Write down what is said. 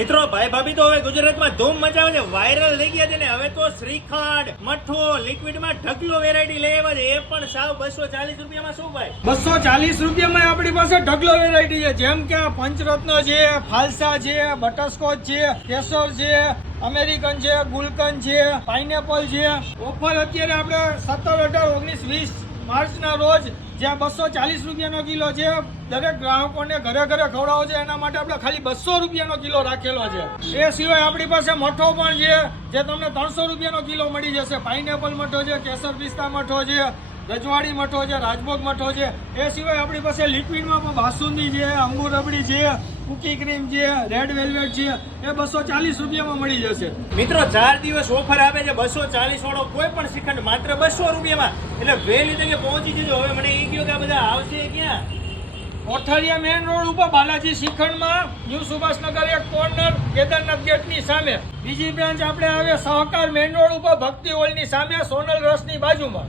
મિત્રો ભાઈ ભાભી તો હવે ગુજરાતમાં ધૂમ મચાવે છે, વાયરલ થઈ ગયા છે ને હવે તો શ્રીખંડ મઠ્ઠો લિક્વિડમાં ઢગલો વેરાયટી લઈ આવ્યા છે, એ પણ સાવ 240 રૂપિયામાં. શું ભાઈ 240 રૂપિયામાં આપણી પાસે ઢગલો વેરાયટી છે, જેમ કે પંચરત્ન છે, ફાલસા છે, બટરસ્કોચ છે, કેસર છે, અમેરિકન છે, ગુલકંદ છે, પાઇનેપલ છે. ઓફર અત્યારે આપણે 17, 18, 19, 20 માર્ચના રોજ જ્યાં 240 રૂપિયાનો કિલો છે, દરેક ગ્રાહકોને ઘરે ઘરે ખવડાવો છે, એના માટે આપણે ખાલી 200 રૂપિયાનો કિલો રાખેલો છે. એ સિવાય આપણી પાસે મઠો પણ છે, જે તમને 300 રૂપિયાનો કિલો મળી જશે. પાઇનેપલ મઠો છે, કેસર પિસ્તા મઠો છે, રજવાડી મઠો છે, રાજભોગ મઠો છે. એ સિવાય આપણી પાસે લિક્વિડમાં પણ બાસુંદી છે, અંગુર રબડી છે, કુકી ક્રીમ છે, રેડ વેલ્વેટ છે, એ 240 રૂપિયામાં મળી જશે. મિત્રો 4 દિવસ ઓફર આપે છે, 240 વાળો કોઈ પણ શ્રીખંડ માત્ર 200 રૂપિયામાં. એટલે વહેલી તકે પહોંચી જજો. હવે મને એ કહ્યું કે આ બધા આવશે ક્યાં? કોઠારિયા મેન રોડ ઉપર બાલાજી શ્રીખંડમાં, ન્યૂ સુભાષનગર એક કોર્નર, કેદારનાથ ગેટની સામે. બીજી બ્રાન્ચ આપણે આવે સહકાર મેન રોડ ઉપર ભક્તિ હોલની સામે, સોનલ રસની બાજુમાં.